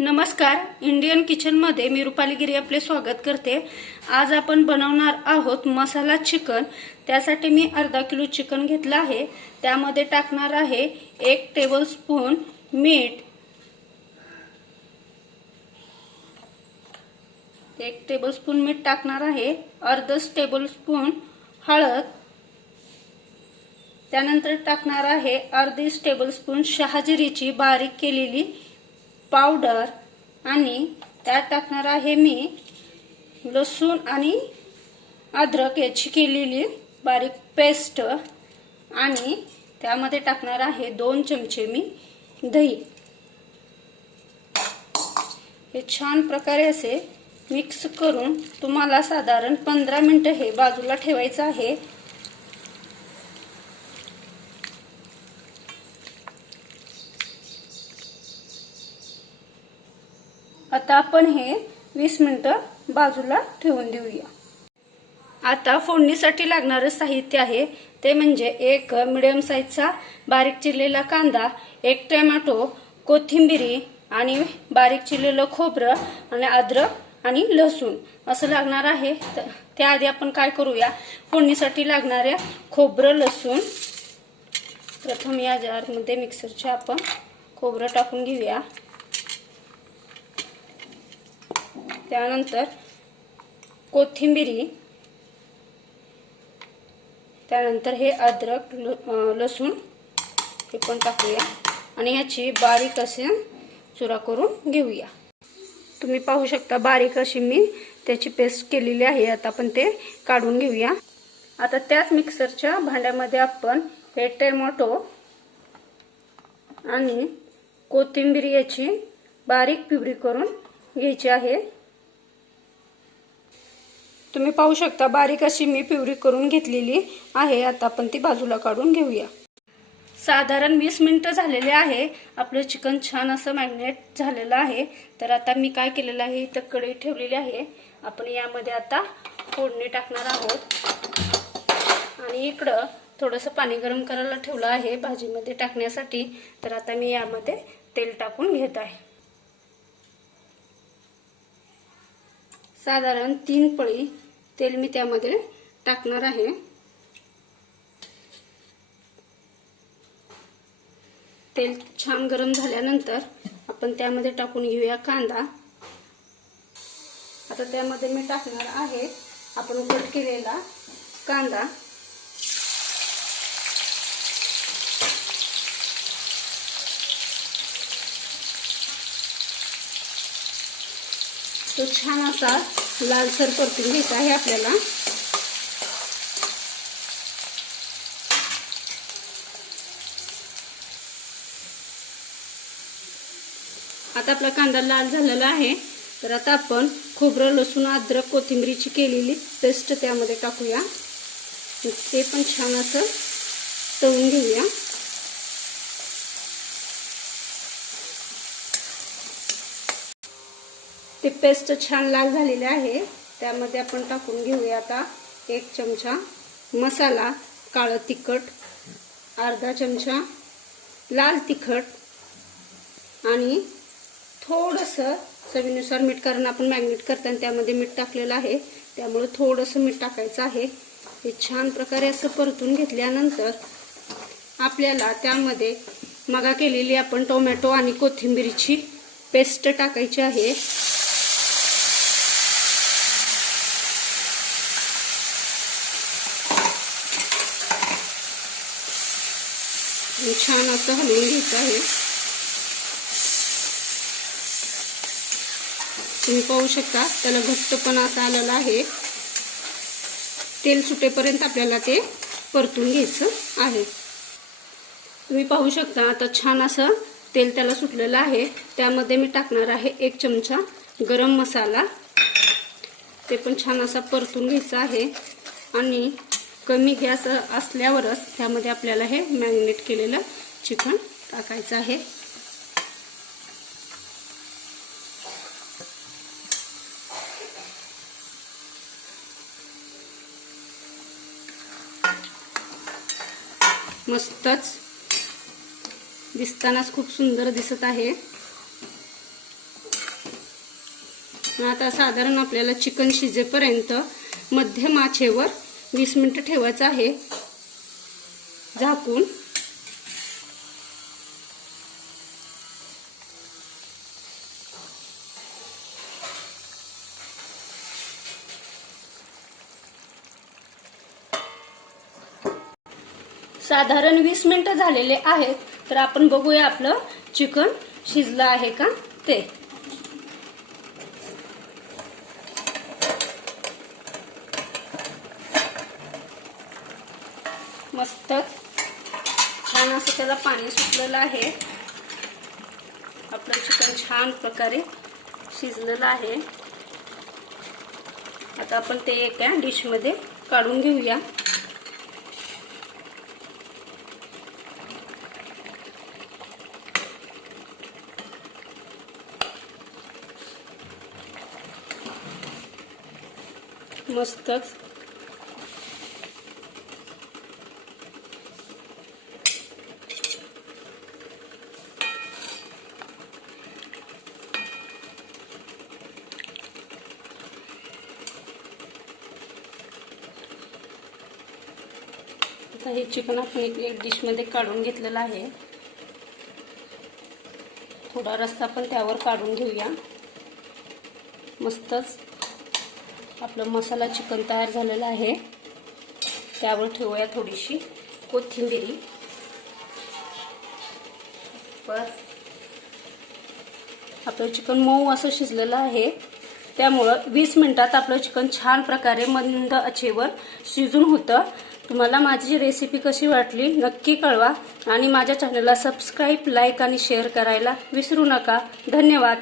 नमस्कार. इंडियन किचनमध्ये मी रुपाली गिरी आपले स्वागत करते. आज आपण बनवणार आहोत मसाला चिकन. त्यासाठी मी अर्धा किलो चिकन घेतलं आहे. त्यामध्ये टाकणार आहे एक टेबल स्पून मीठ. एक टेबलस्पून मीठ टाकणार आहे. अर्धच टेबलस्पून हळद. त्यानंतर टाकणार आहे अर्धीच टेबलस्पून शहाजिरीची बारीक केलेली पावडर आणि त्यात टाकणार आहे मी लसूण आणि अद्रक याची केलेली बारीक पेस्ट. आणि त्यामध्ये टाकणार आहे दोन चमचे मी दही. हे छान प्रकारे असे मिक्स करून तुम्हाला साधारण पंधरा मिनटं हे बाजूला ठेवायचं आहे. आता आपण हे वीस मिनिटं बाजूला ठेवून देऊया. आता फोडणीसाठी लागणारं साहित्य आहे ते म्हणजे एक मिडियम साईजचा बारीक चिरलेला कांदा एक टोमॅटो कोथिंबिरी आणि बारीक चिरलेलं खोबरं आणि अद्रक आणि लसूण असं लागणार आहे. तर त्याआधी आपण काय करूया? फोडणीसाठी लागणाऱ्या खोबरं लसूण. प्रथम या जारमध्ये मिक्सरच्या आपण खोबरं टाकून घेऊया. त्यानंतर कोथिंबिरी त्यानंतर हे अद्रक लसूण हे पण टाकूया आणि ह्याची बारीक असे चुरा करून घेऊया. तुम्ही पाहू शकता बारीक अशी मी त्याची पेस्ट केलेली आहे. आता आपण ते काढून घेऊया. आता त्याच मिक्सरच्या भांड्यामध्ये आपण हे टोमॅटो आणि कोथिंबीर याची बारीक पिवरी करून घ्यायची आहे. तुम्ही पाहू शकता बारीक अशी मी पिवरी करून घेतलेली आहे. आता आपण ती बाजूला काढून घेऊया. साधारण वीस मिनटं झालेले आहे. आपलं चिकन छान असं मॅग्नेट झालेलं आहे. तर आता मी काय केलेलं आहे इथं कढई ठेवलेली आहे. आपण यामध्ये आता फोडणी टाकणार आहोत. आणि इकडं थोडंसं पाणी गरम करायला ठेवलं आहे भाजीमध्ये टाकण्यासाठी. तर आता मी यामध्ये तेल टाकून घेत आहे. साधारण तीन पळी तेल मी त्यामध्ये टाकणार आहे. तेल छान गरम झाल्यानंतर आपण त्यामध्ये टाकून घेऊया कांदा. आता त्यामध्ये मी टाकणार आहे आपण कट केलेला कांदा. तो छान असा लालसर परतून घ्यायचा आहे आपल्याला. आता आपला कांदा लाल झालेला आहे. तर आता आपण खोबरं लसूण अद्रक कोथिंबीरीची केलेली पेस्ट त्यामध्ये टाकूया. ते पण छान असं तळून घेऊया. ते पेस्ट छान लाल झालेले आहे. त्यामध्ये आपण टाकून घेऊया आता एक चमचा मसाला काळं तिखट अर्धा चमचा लाल तिखट आणि थोडंसं चवीनुसार मीठ कारण आपण मॅग्नेट करताना त्यामध्ये मीठ टाकलेलं आहे. त्यामुळे थोडंसं मीठ टाकायचं आहे. हे छान प्रकारे असं परतून घेतल्यानंतर आपल्याला त्यामध्ये मगा केलेली आपण टोमॅटो आणि कोथिंबीरीची पेस्ट टाकायची आहे. छान असं हलवून घ्यायचं आहे. तुम्ही पाहू शकता त्याला घट्टपणा असा आलेला आहे. तेल सुटेपर्यंत आपल्याला ते परतून घ्यायचं आहे. तुम्ही पाहू शकता आता छान असं तेल त्याला सुटलेलं आहे. त्यामध्ये मी टाकणार आहे एक चमचा गरम मसाला. ते पण छान असा परतून घ्यायचा आहे. आणि कमी गॅस असल्यावरच त्यामध्ये आपल्याला हे मॅग्नेट केलेलं चिकन टाकायचं आहे. मस्तच. दिसतानाच खूप सुंदर दिसत आहे. आता साधारण आपल्याला चिकन शिजेपर्यंत मध्यम आचेवर वीस मिनटं ठेवायचं आहे. झाकून. साधारण वीस मिनिटं झालेले आहेत. तर आपण बघूया आपलं चिकन शिजलं आहे का ते. मस्तच छान असं त्याला पाणी सुटलेलं आहे. आपलं चिकन छान प्रकारे शिजलेलं आहे. आता आपण ते एका डिशमध्ये काढून घेऊया. मस्तच. आता हे चिकन आपण एक एक डिशमध्ये काढून घेतलेलं आहे. थोडा रस्सा पण त्यावर काढून घेऊया. मस्तच आपलं मसाला चिकन तयार झालेलं आहे. त्यावर ठेवूया थोडीशी कोथिंबिरी. पर आपलं चिकन मऊ असं शिजलेलं आहे. त्यामुळं वीस मिनिटात आपलं चिकन छान प्रकारे मंद आचेवर शिजून होतं. तुम्हाला माझी रेसिपी कशी वाटली नक्की कळवा. आणि माझ्या चॅनलला सबस्क्राईब लाईक आणि शेअर करायला विसरू नका. धन्यवाद.